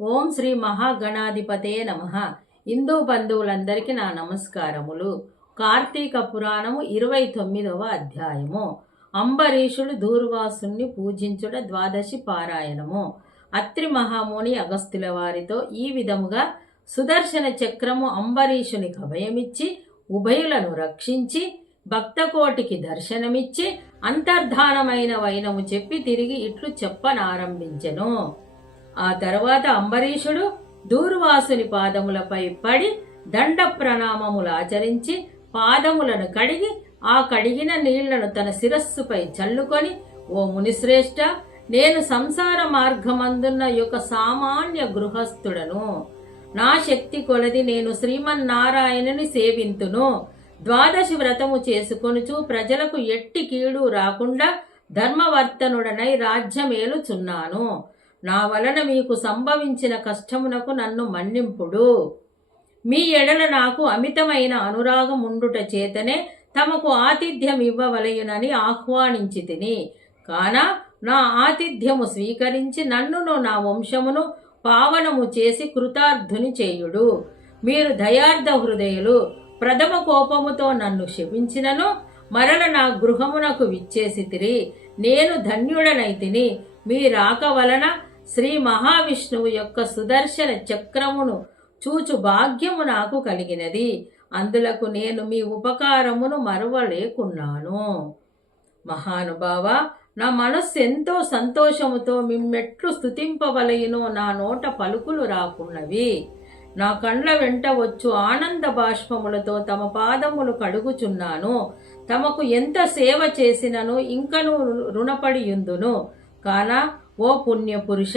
ఓం శ్రీ మహాగణాధిపతే నమ. హిందూ బంధువులందరికీ నా నమస్కారములు. కార్తీక పురాణము ఇరవై తొమ్మిదవ అధ్యాయము. అంబరీషుడు దూర్వాసుని పూజించుట ద్వాదశి పారాయణము. అత్రి మహాముని అగస్తుల వారితో ఈ విధముగా సుదర్శన చక్రము అంబరీషుని కభయమిచ్చి ఉభయులను రక్షించి భక్తకోటికి దర్శనమిచ్చి అంతర్ధానమైన వైనము చెప్పి తిరిగి ఇట్లు చెప్పనారంభించెను. ఆ తర్వాత అంబరీషుడు దూర్వాసుని పాదములపై పడి దండ ప్రణామములు ఆచరించి పాదములను కడిగి ఆ కడిగిన నీళ్ళను తన శిరస్సుపై చల్లుకొని ఓ మునిశ్రేష్ఠ నేను సంసార మార్గమందున్న యొక్క సామాన్య గృహస్థుడను. నా శక్తి కొలది నేను శ్రీమన్నారాయణుని సేవింతును. ద్వాదశి వ్రతము చేసుకొనుచు ప్రజలకు ఎట్టి కీడు రాకుండా ధర్మవర్తనుడనై రాజ్యమేలుచున్నాను. నా వలన మీకు సంభవించిన కష్టమునకు నన్ను మన్నింపుడు. మీ ఎడల నాకు అమితమైన అనురాగం ఉండుట చేతనే తమకు ఆతిథ్యం ఇవ్వవలయునని ఆహ్వానించి తిని. కాన నా ఆతిథ్యము స్వీకరించి నన్నును నా వంశమును పావనము చేసి కృతార్థుని చేయుడు. మీరు దయార్థ హృదయులు ప్రథమ కోపముతో నన్ను శపించినను మరల నా గృహమునకు విచ్చేసి తిరి. నేను ధన్యుడనైతిని మీ రాక వలన శ్రీ మహావిష్ణువు యొక్క సుదర్శన చక్రమును చూచు భాగ్యము నాకు కలిగినది. అందులకు నేను మీ ఉపకారమును మరవలేకున్నాను. మహానుభావ నా మనస్సు ఎంతో సంతోషముతో మిమ్మెట్లు స్థుతింపవలయునో నా నోట పలుకులు రాకున్నవి. నా కండ్ల వెంట వచ్చు ఆనంద బాష్పములతో తమ పాదములు కడుగుచున్నాను. తమకు ఎంత సేవ చేసినను ఇంకను రుణపడి కానా కాన ఓ పుణ్యపురుష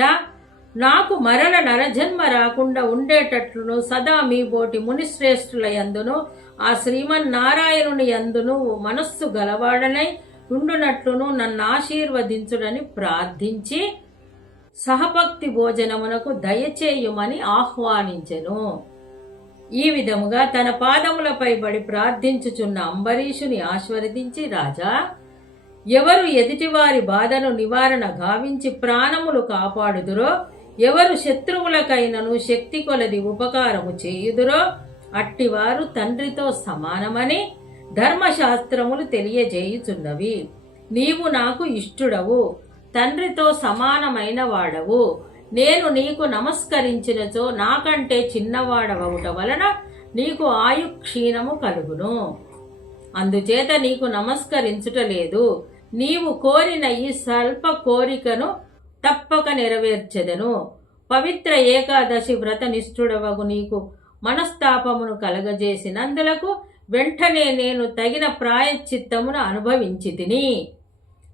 నాకు మరల నరజన్మ రాకుండా ఉండేటట్లును సదా మీ బోటి మునిశ్రేష్ఠుల యందును ఆ శ్రీమన్నారాయణుని యందును మనస్సు గలవాడనై ఉండునట్లును నన్ను ఆశీర్వదించుడని ప్రార్థించి సహభక్తి భోజనమునకు దయచేయుమని ఆహ్వానించెను. ఈ విధముగా తన పాదములపై బడి ప్రార్థించుచున్న అంబరీషుని ఆశీర్వదించి రాజా ఎవరు ఎదుటివారి బాధను నివారణ గావించి ప్రాణములు కాపాడుదురో ఎవరు శత్రువులకైనను శక్తి కొలది ఉపకారము చేయుదురో అట్టివారు తండ్రితో సమానమని ధర్మశాస్త్రములు తెలియజేయుచున్నవి. నీవు నాకు ఇష్టుడవు తండ్రితో సమానమైన వాడవు. నేను నీకు నమస్కరించినచో నాకంటే చిన్నవాడవవుట వలన నీకు ఆయు క్షీణము కలుగును. అందుచేత నీకు నమస్కరించుట లేదు. నీవు కోరిన ఈ స్వల్ప కోరికను తప్పక నెరవేర్చెదను. పవిత్ర ఏకాదశి వ్రత నిష్ఠుడవగు నీకు మనస్తాపమును కలగజేసినందులకు వెంటనే నేను తగిన ప్రాయశ్చిత్తమును అనుభవించి తిని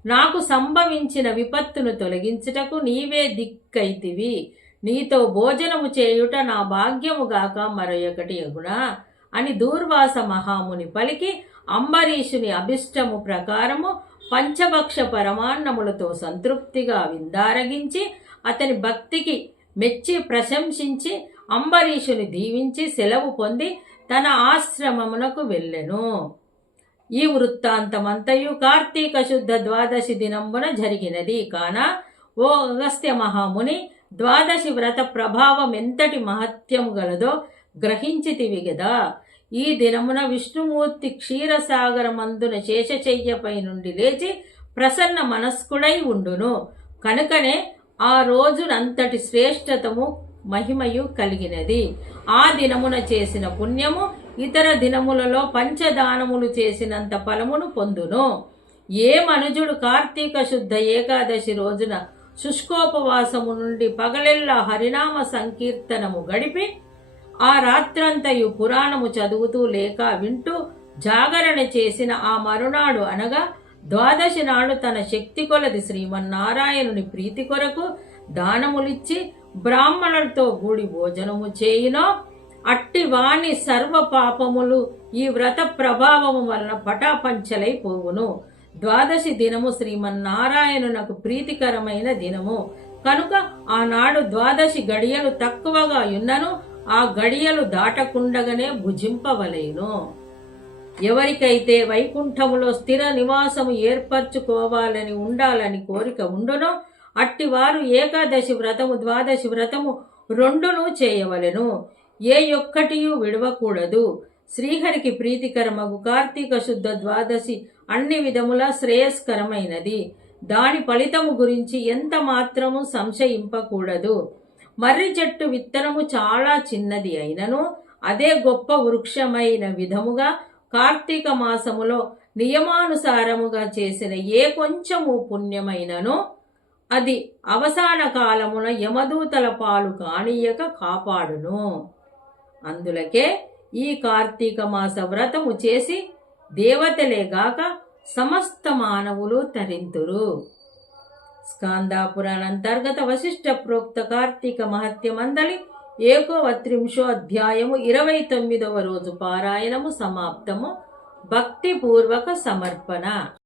నాకు సంభవించిన విపత్తును తొలగించుటకు నీవే దిక్కైతివి. నీతో భోజనము చేయుట నా భాగ్యము గాక మరొకటి ఎగునా? అని దూర్వాస మహాముని పలికి అంబరీషుని అభిష్టము ప్రకారము పంచభక్ష పరమాన్నములతో సంతృప్తిగా విందారగించి అతని భక్తికి మెచ్చి ప్రశంసించి అంబరీషుని దీవించి సెలవు పొంది తన ఆశ్రమమునకు వెళ్ళెను. ఈ వృత్తాంతమంతయు కార్తీక శుద్ధ ద్వాదశి దినంబున జరిగినది. కాన ఓ అగస్త్య మహాముని ద్వాదశి వ్రత ప్రభావం ఎంతటి మహత్యము గలదో గ్రహించితివి గదా. ఈ దినమున విష్ణుమూర్తి క్షీరసాగరమందున శేషచయ్యపై నుండి లేచి ప్రసన్న మనస్కుడై ఉండును. కనుకనే ఆ రోజునంతటి శ్రేష్టతము మహిమయు కలిగినది. ఆ దినమున చేసిన పుణ్యము ఇతర దినములలో పంచదానములు చేసినంత ఫలమును పొందును. ఏ మనుజుడు కార్తీక శుద్ధ ఏకాదశి రోజున శుష్కోపవాసము నుండి పగలెల్లా హరినామ సంకీర్తనము గడిపి ఆ రాత్రంతయు పురాణము చదువుతూ లేక వింటూ జాగరణ చేసిన ఆ మరునాడు అనగా ద్వాదశి నాడు తన శక్తి కొలది శ్రీమన్నారాయణుని ప్రీతి కొరకు దానములిచ్చి బ్రాహ్మణులతో కూడి భోజనము చేయునో అట్టి వాణి సర్వ పాపములు ఈ వ్రత ప్రభావము వలన పటాపంచలైపోవును ద్వాదశి దినము శ్రీమన్నారాయణునకు ప్రీతికరమైన దినము. కనుక ఆనాడు ద్వాదశి గడియలు తక్కువగా ఉన్నను ఆ గడియలు దాటకుండగానే భుజింపవలేను. ఎవరికైతే వైకుంఠములో స్థిర నివాసము ఏర్పరచుకోవాలని ఉండాలని కోరిక ఉండునో అట్టివారు ఏకాదశి వ్రతము ద్వాదశి వ్రతము రెండును చేయవలెను. ఏ ఒక్కటియు విడవకూడదు. శ్రీహరికి ప్రీతికరమగు కార్తీక శుద్ధ ద్వాదశి అన్ని విధముల శ్రేయస్కరమైనది. దాని ఫలితము గురించి ఎంత మాత్రము సంశయింపకూడదు. మర్రి చెట్టు విత్తనము చాలా చిన్నది అయినను అదే గొప్ప వృక్షమైన విధముగా కార్తీక మాసములో నియమానుసారముగా చేసిన ఏ కొంచెము పుణ్యమైనను అది అవసాన కాలమున యమదూతల పాలు కానీయక కాపాడును. అందులకే ఈ కార్తీక మాస వ్రతము చేసి దేవతలే గాక సమస్త మానవులు తరింతురు. స్కాందాపురాణ అంతర్గత వశిష్ట ప్రోక్త కార్తీక మహత్యమందలి ఏకోవత్రింశో అధ్యాయము ఇరవై తొమ్మిదవ రోజు పారాయణము సమాప్తము. భక్తిపూర్వక సమర్పణ.